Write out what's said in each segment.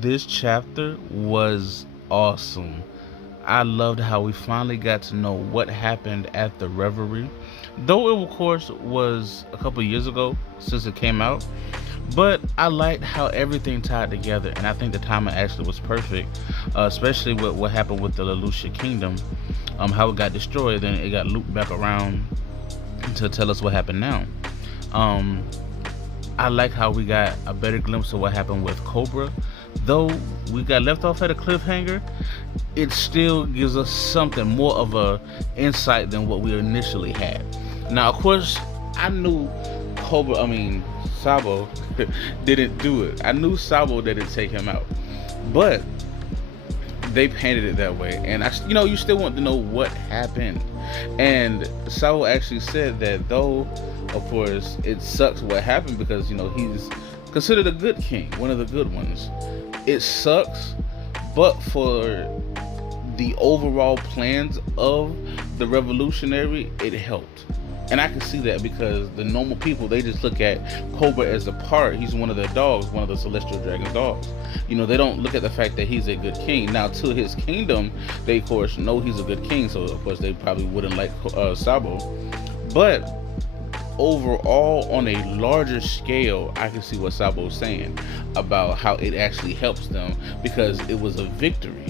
This chapter was awesome. I loved how we finally got to know what happened at the Reverie. Though it, of course, was a couple years ago since it came out, but I liked how everything tied together, and I think the timing actually was perfect, especially with what happened with the Lelouch Kingdom, how it got destroyed, then it got looped back around to tell us what happened now. Um, I like how we got a better glimpse of what happened with Cobra. Though we got left off at a cliffhanger, it still gives us something more of a insight than what we initially had. Now, of course, I knew Sabo didn't do it. I knew Sabo didn't take him out, but they painted it that way, and you still want to know what happened. And Sabo actually said that though, of course, it sucks what happened because he's considered a good king, one of the good ones. It sucks, but for the overall plans of the revolutionary, it helped. And I can see that because the normal people, they just look at Cobra as a part. He's one of their dogs, one of the Celestial Dragon's dogs. They don't look at the fact that he's a good king. Now, to his kingdom, they, of course, know he's a good king. So, of course, they probably wouldn't like Sabo. But overall, on a larger scale, I can see what Sabo's saying about how it actually helps them because it was a victory.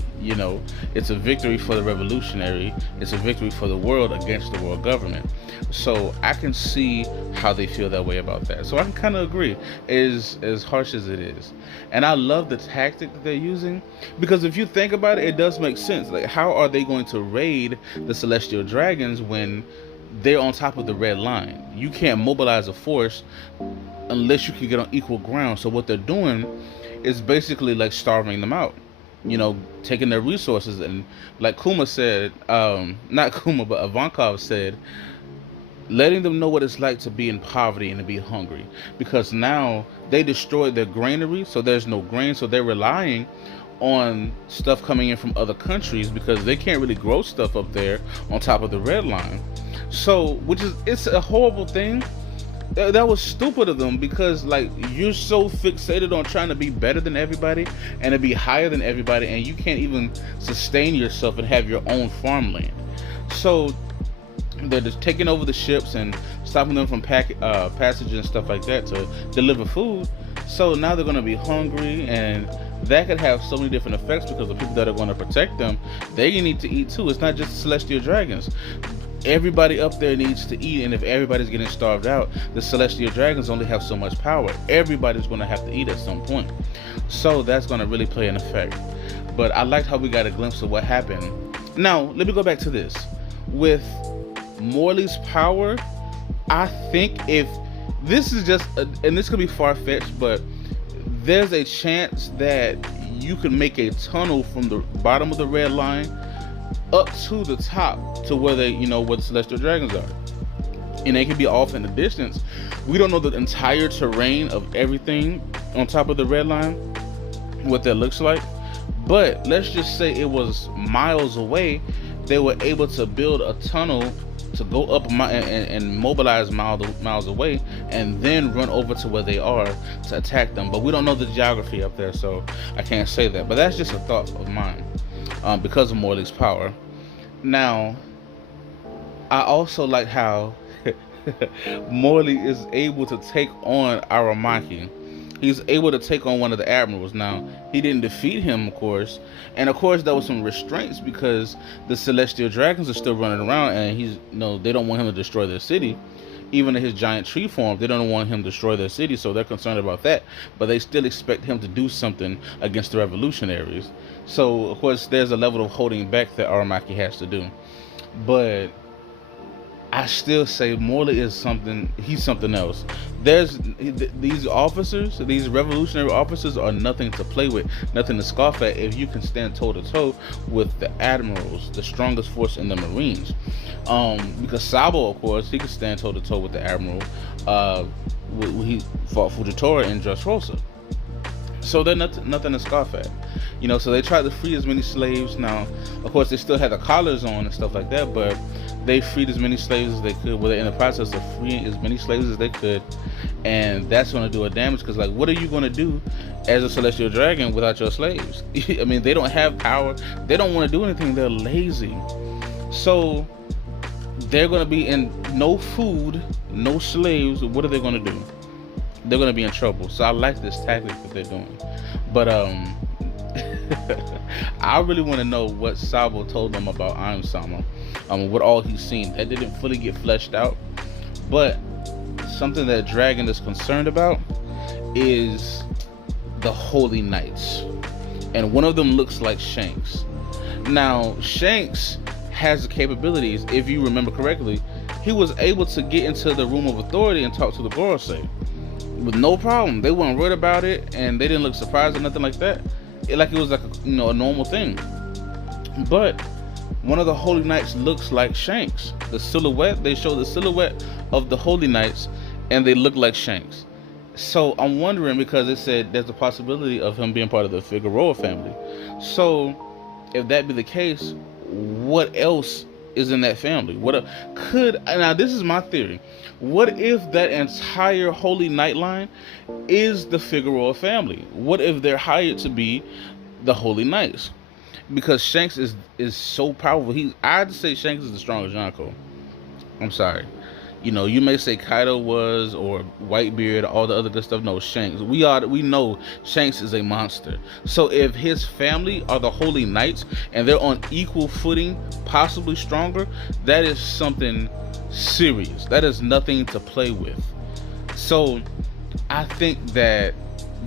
It's a victory for the revolutionary. It's a victory for the world against the world government. So I can see how they feel that way about that. So I can kind of agree, as harsh as it is. And I love the tactic that they're using because if you think about it, it does make sense. Like, how are they going to raid the Celestial Dragons when they're on top of the red line? You can't mobilize a force unless you can get on equal ground. So what they're doing is basically like starving them out, taking their resources. And like Kuma said, not Kuma, but Ivankov said, letting them know what it's like to be in poverty and to be hungry, because now they destroyed their granary, so there's no grain, so they're relying on stuff coming in from other countries because they can't really grow stuff up there on top of the red line. So, it's a horrible thing. That was stupid of them because, like, you're so fixated on trying to be better than everybody and to be higher than everybody, and you can't even sustain yourself and have your own farmland. So they're just taking over the ships and stopping them from passage and stuff like that to deliver food. So now they're going to be hungry, and that could have so many different effects because the people that are going to protect them, they need to eat too. It's not just Celestial Dragons. Everybody up there needs to eat, and if everybody's getting starved out, the Celestial Dragons only have so much power. Everybody's going to have to eat at some point. So that's going to really play an effect. But I liked how we got a glimpse of what happened. Now, let me go back to this. With Morley's power, I think if this is just and this could be far-fetched, but there's a chance that you can make a tunnel from the bottom of the red line up to the top to where where the Celestial Dragons are, and they can be off in the distance. We don't know the entire terrain of everything on top of the red line, what that looks like, but let's just say it was miles away. They were able to build a tunnel to go up and mobilize miles away, and then run over to where they are to attack them. But we don't know the geography up there, so I can't say that. But that's just a thought of mine because of Morley's power. Now, I also like how Morley is able to take on Aramaki. He's able to take on one of the Admirals. Now, he didn't defeat him, of course. And, of course, there was some restraints because the Celestial Dragons are still running around, and they don't want him to destroy their city. Even in his giant tree form, they don't want him to destroy their city, so they're concerned about that. But they still expect him to do something against the revolutionaries. So, of course, there's a level of holding back that Aramaki has to do. But I still say Morley is something. He's something else. These officers, these revolutionary officers, are nothing to play with, nothing to scoff at. If you can stand toe to toe with the Admirals, the strongest force in the Marines, because Sabo, of course, he could stand toe to toe with the Admiral. He fought Fujitora in Dressrosa. So they're nothing to scoff at. So they tried to free as many slaves. Now, of course, they still had the collars on and stuff like that, but they freed as many slaves as they could. Well, they're in the process of freeing as many slaves as they could. and that's going to do a damage. Because like, what are you going to do as a celestial dragon without your slaves? I mean, they don't have power, they don't want to do anything, they're lazy. So they're going to be in no food, no slaves. What are they going to do? They're going to be in trouble. So I like this tactic that they're doing. But I really want to know what Sabo told them about Aim Sama, what all he's seen. That didn't fully get fleshed out, but something that Dragon is concerned about is the Holy Knights, and one of them looks like Shanks. Now, Shanks has the capabilities, if you remember correctly, he was able to get into the room of authority and talk to the Gorosei with no problem. They weren't worried about it, and they didn't look surprised or nothing like that. Like it was like a normal thing. But one of the Holy Knights looks like Shanks. The silhouette, they show the silhouette of the Holy Knights, and they look like Shanks. So I'm wondering, because it said there's a possibility of him being part of the Figueroa family. So if that be the case, what else is in that family? Now this is my theory. What if that entire Holy Knight line is the Figueroa family? What if they're hired to be the Holy Knights? Because Shanks is so powerful. I'd say Shanks is the strongest Yonko. I'm sorry. You may say Kaido was, or Whitebeard, all the other good stuff. No, Shanks. We know Shanks is a monster. So if his family are the Holy Knights and they're on equal footing, possibly stronger, that is something serious. That is nothing to play with. So I think that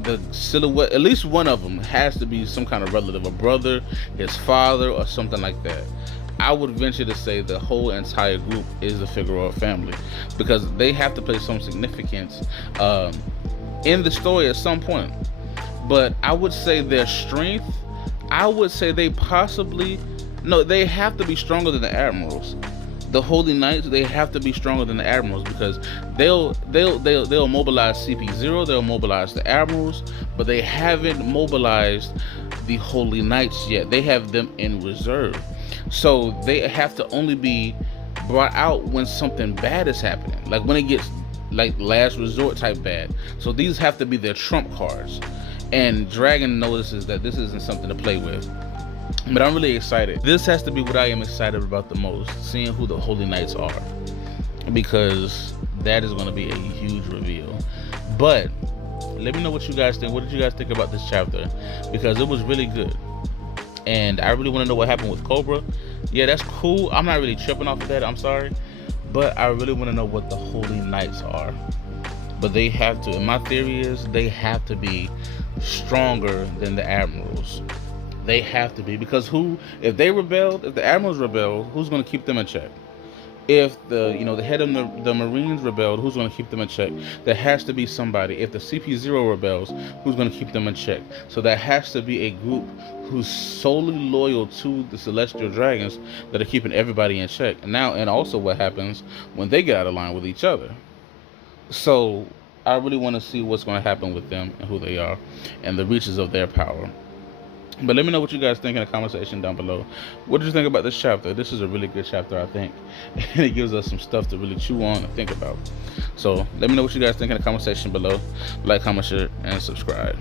the silhouette, at least one of them, has to be some kind of relative, a brother, his father, or something like that. I would venture to say the whole entire group is the Figueroa family, because they have to play some significance in the story at some point. But I would say their strength, I would say they have to be stronger than the Admirals. The Holy Knights, they have to be stronger than the Admirals, because they'll mobilize CP0, they'll mobilize the Admirals, but they haven't mobilized the Holy Knights yet. They have them in reserve. So they have to only be brought out when something bad is happening, like when it gets like last resort type bad. So these have to be their trump cards, and Dragon notices that this isn't something to play with. But I'm really excited. This has to be what I am excited about the most, seeing who the Holy Knights are, because that is going to be a huge reveal. But let me know what you guys think. What did you guys think about this chapter? Because it was really good, and I really want to know what happened with Cobra. Yeah, that's cool. I'm not really tripping off of that, I'm sorry, but I really want to know what the Holy Knights are. But they have to, and my theory is they have to be stronger than the Admirals. They have to be, because if the Admirals rebel, who's going to keep them in check? If the head of the Marines rebelled, who's going to keep them in check? There has to be somebody. If the CP0 rebels, who's going to keep them in check? So there has to be a group who's solely loyal to the Celestial Dragons that are keeping everybody in check. And also what happens when they get out of line with each other. So I really want to see what's going to happen with them and who they are and the reaches of their power. But let me know what you guys think in the comment section down below. What did you think about this chapter? This is a really good chapter, I think. And it gives us some stuff to really chew on and think about. So let me know what you guys think in the comment section below. Like, comment, share, and subscribe.